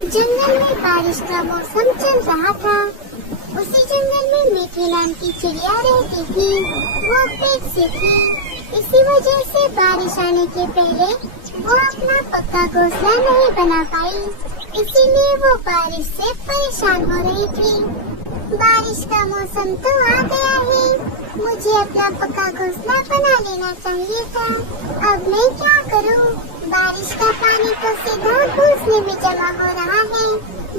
जंगल में बारिश का मौसम चल रहा था। उसी जंगल में मीठी नाम की चिड़िया रहती थी। वो पेड़ से थी, इसी वजह से बारिश आने के पहले वो अपना पक्का घोंसला नहीं बना पाई। इसीलिए वो बारिश से परेशान हो रही थी। बारिश का मौसम तो आ गया है, मुझे अपना पक्का घोंसला बना लेना चाहिए था। अब मैं क्या करूं? बारिश का पानी तो सीधा घोंसले में जमा हो रहा है।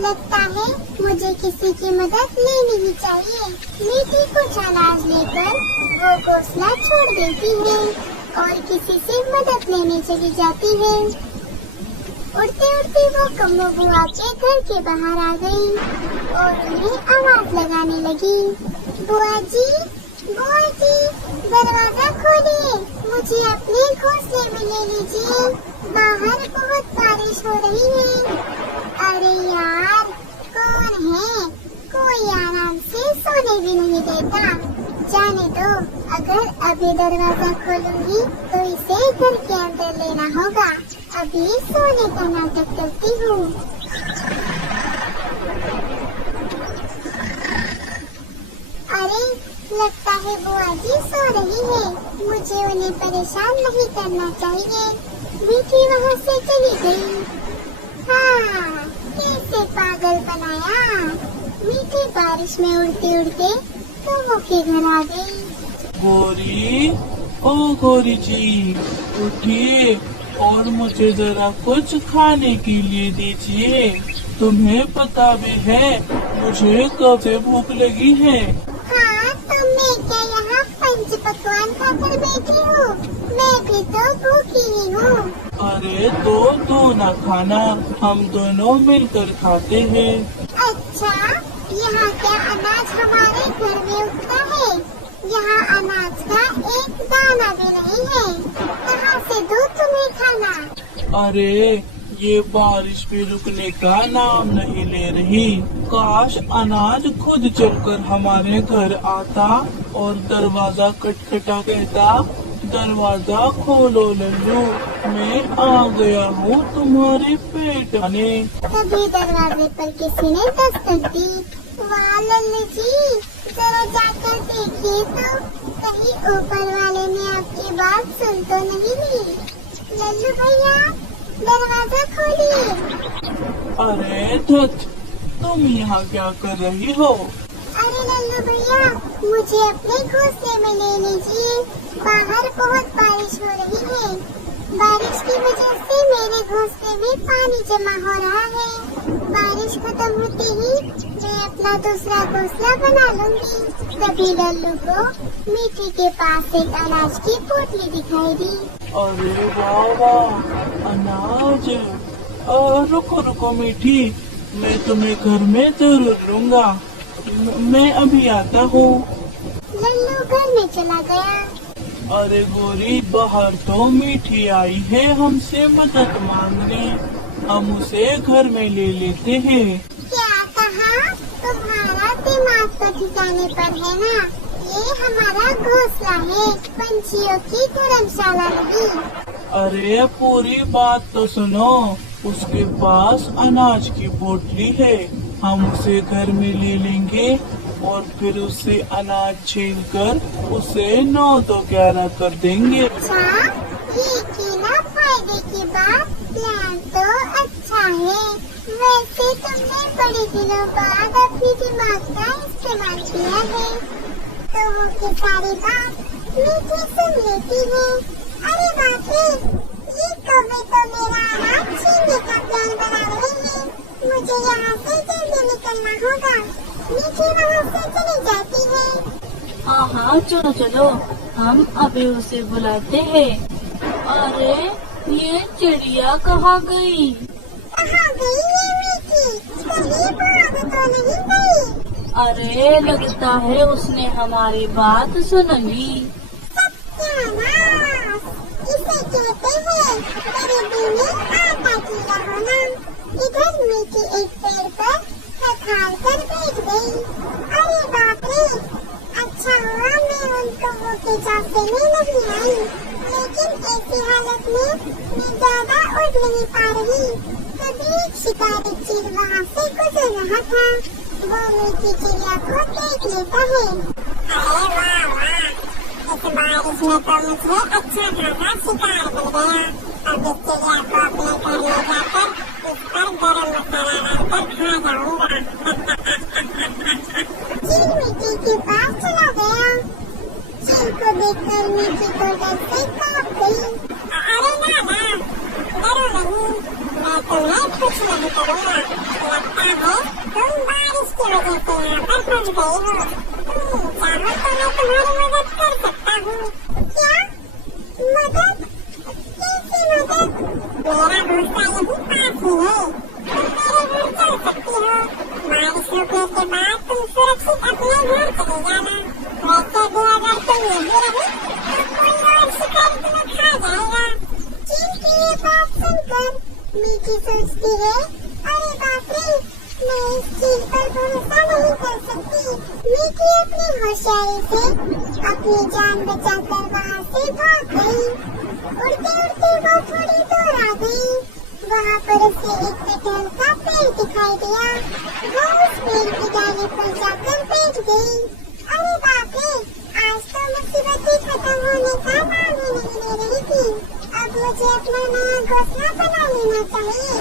लगता है मुझे किसी की मदद लेनी ही चाहिए। मीठी कुछ अनाज लेकर वो घोंसला छोड़ देती है और किसी से मदद लेने चली जाती है। उड़ते उड़ते वो कम्मो बुआ के घर के बाहर आ गई और उन्हें आवाज लगाने लगी। बुआ जी, दरवाजा खोलिए, मुझे अपने घोंसले में ले लीजिए। बाहर बहुत बारिश हो रही है। अरे यार, कौन है? कोई आराम से सोने भी नहीं देता। जाने दो, अगर अभी दरवाजा खोलूंगी तो इसे घर के अंदर लेना होगा। अभी सोने का नाटक करती हूँ। अरे, लगता है बुआ जी सो रही है। मुझे उन्हें परेशान नहीं करना चाहिए। मीठी वहाँ से चली गई। हाँ, कैसे पागल बनाया। मीठी बारिश में उड़ते उड़ते कौवों के घर आ गई। गौरी, ओ गौरी जी, उठिए और मुझे जरा कुछ खाने के लिए दीजिए। तुम्हें पता भी है मुझे कब से भूख लगी है। हाँ, तो मैं क्या यहाँ पंच पकवान खाकर बैठी हूँ? मैं भी तो भूखी ही हूँ। अरे तो तू न खाना, हम दोनों मिलकर खाते हैं। अच्छा, यहाँ क्या अनाज हमारे घर में उगता है? यहाँ अनाज का एक दाना भी नहीं है। कहाँ से दूँ तुम्हें खाना? अरे ये बारिश भी रुकने का नाम नहीं ले रही। काश अनाज खुद चलकर हमारे घर आता और दरवाजा खटखटा कहता, दरवाजा खोलो लल्लू, मैं आ गया हूँ तुम्हारे पेट आने। तभी दरवाजे पर किसी ने दस्तक दी। वाह लल्लू जी, जरा जाकर देखिए तो कहीं ऊपर वाले ने आपकी बात सुन तो नहीं ली। लल्लू भैया, दरवाजा खोलिए। अरे धत, तुम यहाँ क्या कर रही हो? अरे लल्लू भैया, मुझे अपने घोंसले में ले लीजिए। बाहर बहुत बारिश हो रही है। बारिश की वजह से मेरे घोंसले में पानी जमा हो रहा है। बारिश खत्म होते ही मैं अपना दूसरा घोंसला बना लूंगी। तभी लल्लू को मीठी के पास एक अनाज की पोटली दिखाई दी। अरे वाह वाह, अनाज। रुको रुको मीठी, मैं तुम्हें घर में जरूर लूंगा। मैं अभी आता हूँ। लल्लू घर में चला गया। अरे गोरी, बाहर तो मीठी आई है हमसे मदद मांगने। हम उसे घर में ले लेते हैं। क्या कहा? तुम्हारा दिमाग तो ठिकाने पर है ना? ये हमारा घोंसला है, पंछियों की धर्मशाला नहीं। अरे पूरी बात तो सुनो। उसके पास अनाज की पोटली है, हम उसे घर में ले लेंगे और फिर उससे अनाज छीन कर उसे 9 तो 11 कर देंगे। अच्छा, ये की ना फायदे की बात। प्लान तो अच्छा है। वैसे तुमने बड़े दिनों बाद अपनी दिमाग का इस्तेमाल किया है, तो वो की सारी बात मीठी सुन लेती है। अरे बाप रे, ये कौवे तो मेरा अनाज छीनने का प्लान बना रही है। मुझे यहाँ से जल्दी निकलना होगा। मीठी वहाँ से चली जाती है। हाँ हाँ, चलो चलो, हम अभी उसे बुलाते हैं। अरे ये चिड़िया कहाँ गई? कहाँ गई ये मीठी? कहीं भाग तो नहीं गई? अरे लगता है उसने हमारी बात सुन ली। सत्यानाश! इसे कहते हैं गरीबी में आटा कीड़ा होना। इधर मीठी एक पेड़ पर खखाल कर बैठ गई। अरे बाप रे! अच्छा हुआ मैं उन कौवों के जाते में नहीं आई, लेकिन ऐसी हालत में मैं ज्यादा उड़ नहीं पा रही। तभी एक शिकारी चील वहाँ से गुजर रहा था। वो मीठी चिड़िया को देख लेता है। अरे वाह वाह, इस बारिश में तो मुझे अच्छा खासा शिकार मिल गया। अब इस चिड़िया को अपने घर ले जाकर इस पर गरम मसाला डालकर खा जाऊंगा। चील मीठी के पास चला गया। चील को देखकर मीठी तो डर से कांप गई। अरे ना ना, डरो नहीं, मैं तुम्हें कुछ नहीं करूँगा। लगता है तुम बारिश की वजह से यहाँ पर फंस गई हो। चाहो तो मैं तुम्हारी मदद कर सकता हूँ। क्या मदद? कैसी मदद? मेरा घोंसला यहीं पास ही है, तुम मेरे घर चल सकती हो। बारिश रुकने के बाद तुम सुरक्षित अपने घर चले जाना। वैसे भी अगर तुम यहीं रही तो कोई और शिकारी तुम्हें खा जाएगा। चील की ये बात सुनकर मीठी सोचती है, अरे बाप रे, मैं इस चील पर भरोसा नहीं कर सकती। मीठी अपनी होशियारी से अपनी जान बचाकर वहाँ से भाग गई। उड़ते उड़ते वो थोड़ी दूर आ गई। वहाँ पर उसे एक कटहल का पेड़ दिखाई दिया। वो उस पेड़ की डाली पर जाकर बैठ गई। अरे बाप रे, आज तो मुसीबतें खत्म होने का नाम ही नहीं ले रही थी। अब मुझे अपना नया घोंसला बना लेना चाहिए,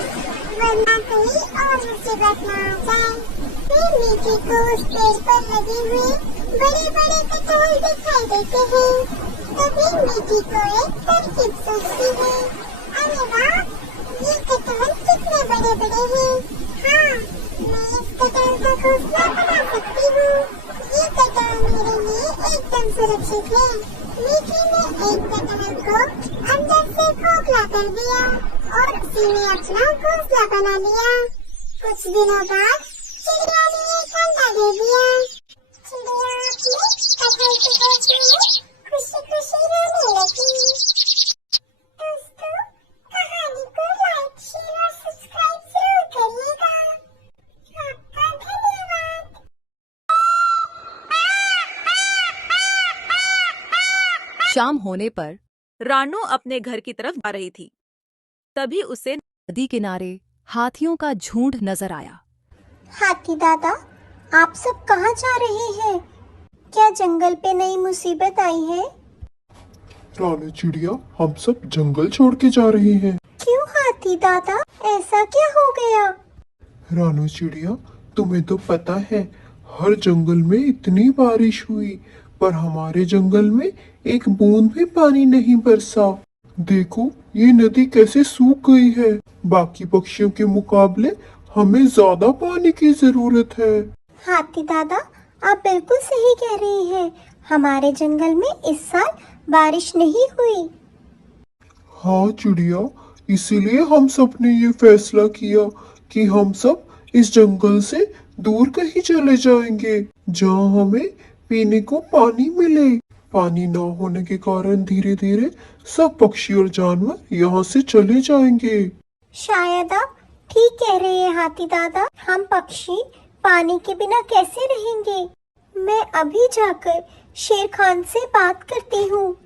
वरना कहीं और मुसीबत न आ जाए। फिर मीठी को उस पेड़ पर लगे हुए बड़े बड़े कटहल दिखाई देते हैं। तभी मीठी को एक तरकीब सोचती है। अरे वाह, ये कटहल कितने बड़े बड़े हैं। हाँ, मैं इस कटहल का घोंसला बना सकती हूँ। ये कटहल मेरे लिए एकदम सुरक्षित है। मीठी ने एक कटहल को अंदर से खोखला कर दिया और उसी में अपना घोंसला बना लिया। कुछ दिनों बाद चिड़िया ने एक अंडा दे दिया। चिड़िया अपने कटहल के घोंसले में खुशी खुशी रहने लगी। दोस्तों, कहानी को लाइक, शेयर और सब्सक्राइब जरूर करिएगा। आपका धन्यवाद। शाम होने पर रानू अपने घर की तरफ जा रही थी। तभी उसे नदी किनारे हाथियों का झुंड नजर आया। हाथी दादा, आप सब कहाँ जा रहे हैं? क्या जंगल पे नई मुसीबत आई है? रानू चिड़िया, हम सब जंगल छोड़ के जा रहे हैं। क्यों हाथी दादा, ऐसा क्या हो गया? रानू चिड़िया, तुम्हें तो पता है हर जंगल में इतनी बारिश हुई, पर हमारे जंगल में एक बूंद भी पानी नहीं बरसा। देखो ये नदी कैसे सूख गई है। बाकी पक्षियों के मुकाबले हमें ज्यादा पानी की जरूरत है। हाथी दादा, आप बिल्कुल सही कह रहे हैं। हमारे जंगल में इस साल बारिश नहीं हुई। हाँ चिड़िया, इसीलिए हम सब ने ये फैसला किया कि हम सब इस जंगल से दूर कहीं चले जाएंगे, जहाँ हमें पीने को पानी मिले। पानी ना होने के कारण धीरे धीरे सब पक्षी और जानवर यहाँ से चले जाएंगे। शायद आप ठीक कह रहे हैं हाथी दादा। हम पक्षी पानी के बिना कैसे रहेंगे? मैं अभी जाकर शेर खान से बात करती हूँ।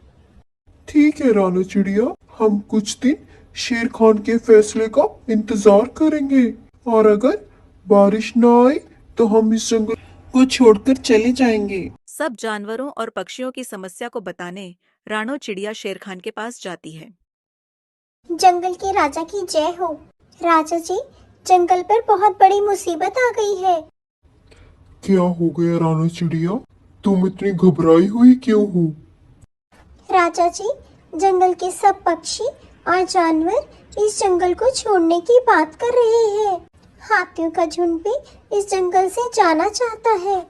ठीक है रानू चिड़िया, हम कुछ दिन शेर खान के फैसले का इंतजार करेंगे, और अगर बारिश ना आए तो हम इस जंगल को छोड़कर चले जाएंगे। सब जानवरों और पक्षियों की समस्या को बताने रानू चिड़िया शेर खान के पास जाती है। जंगल के राजा की जय हो। राजा जी, जंगल पर बहुत बड़ी मुसीबत आ गई है। क्या हो गया रानू चिड़िया, तुम इतनी घबराई हुई क्यों हो? राजा जी, जंगल के सब पक्षी और जानवर इस जंगल को छोड़ने की बात कर रहे हैं। हाथियों का झुंड भी इस जंगल से जाना चाहता है,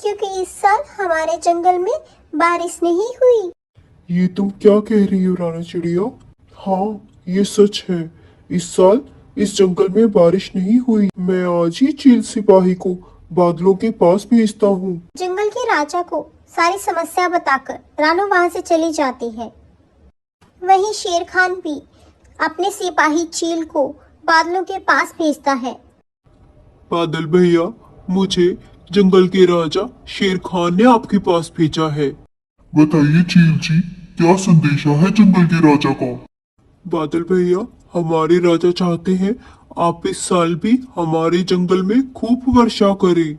क्योंकि इस साल हमारे जंगल में बारिश नहीं हुई। ये तुम क्या कह रही हो रानू चिड़िया? हाँ, ये सच है। इस साल इस जंगल में बारिश नहीं हुई। मैं आज ही चील सिपाही को बादलों के पास भेजता हूँ। जंगल के राजा को सारी समस्या बताकर रानू वहाँ से चली जाती है। वहीं शेर खान भी अपने सिपाही चील को बादलों के पास भेजता है। बादल भैया, मुझे जंगल के राजा शेर खान ने आपके पास भेजा है। बताइए चील जी, क्या संदेशा है जंगल के राजा का? बादल भैया, हमारे राजा चाहते हैं आप इस साल भी हमारे जंगल में खूब वर्षा करें।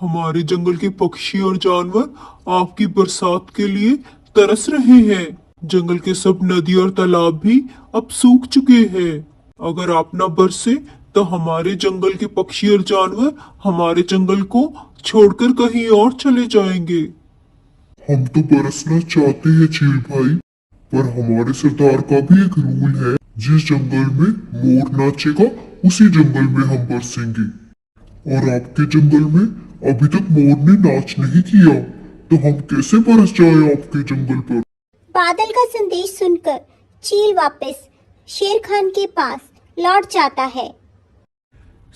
हमारे जंगल के पक्षी और जानवर आपकी बरसात के लिए तरस रहे हैं। जंगल के सब नदी और तालाब भी अब सूख चुके हैं। अगर आप न बरसे तो हमारे जंगल के पक्षी और जानवर हमारे जंगल को छोड़कर कहीं और चले जाएंगे। हम तो बरसना चाहते हैं चील भाई, पर हमारे सरदार का भी एक रूल है, जिस जंगल में मोर नाचेगा उसी जंगल में हम बरसेंगे। और आपके जंगल में अभी तक मोर ने नाच नहीं किया, तो हम कैसे बरस जाए आपके जंगल पर। बादल का संदेश सुनकर चील वापस शेर खान के पास लौट जाता है।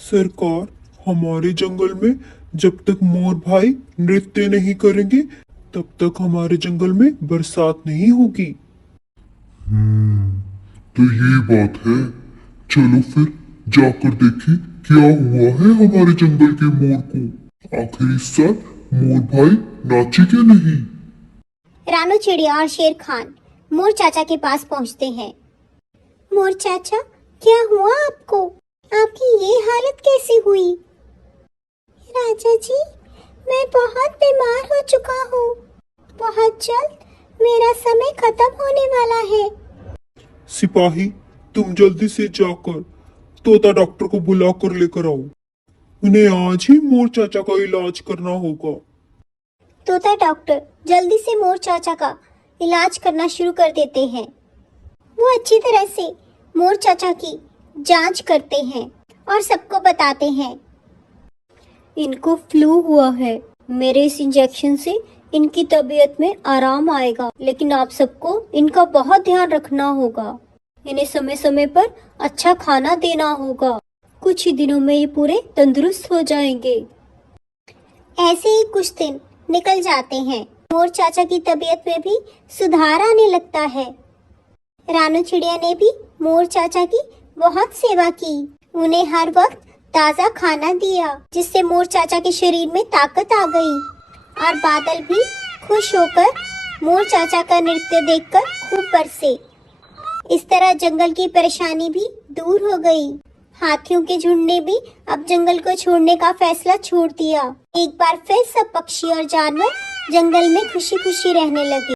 सरकार, हमारे जंगल में जब तक मोर भाई नृत्य नहीं करेंगे तब तक हमारे जंगल में बरसात नहीं होगी। तो ये बात है। चलो फिर जाकर देखें क्या हुआ है हमारे जंगल के मोर को। आखिर इस साल मोर भाई नाचे क्या नहीं। रानू चिड़िया और शेर खान मोर चाचा के पास पहुंचते हैं। मोर चाचा, क्या हुआ आपको? आपकी ये हालत कैसे हुई? राजा जी, मैं बहुत बीमार हो चुका हूँ। बहुत जल्द मेरा समय खत्म होने वाला है। सिपाही, तुम जल्दी से जाकर तोता डॉक्टर को बुला कर लेकर आओ। उन्हें आज ही मोर चाचा का इलाज करना होगा। तोता डॉक्टर जल्दी से मोर चाचा का इलाज करना शुरू कर देते हैं। वो अच्छी तरह से मोर चाचा की जांच करते हैं और सबको बताते हैं। इनको फ्लू हुआ है। मेरे इस इंजेक्शन से इनकी तबीयत में आराम आएगा, लेकिन आप सबको इनका बहुत ध्यान रखना होगा। इन्हें समय समय पर अच्छा खाना देना होगा। कुछ ही दिनों में ये पूरे तंदुरुस्त हो जाएंगे। ऐसे ही कुछ दिन निकल जाते हैं। मोर चाचा की तबीयत में भी सुधार आने लगता है। रानू चिड़िया ने भी मोर चाचा की बहुत सेवा की। उन्हें हर वक्त ताज़ा खाना दिया, जिससे मोर चाचा के शरीर में ताकत आ गई। और बादल भी खुश होकर मोर चाचा का नृत्य देखकर खूब बरसे। इस तरह जंगल की परेशानी भी दूर हो गई। हाथियों के झुंड ने भी अब जंगल को छोड़ने का फैसला छोड़ दिया। एक बार फिर सब पक्षी और जानवर जंगल में खुशी खुशी रहने लगे।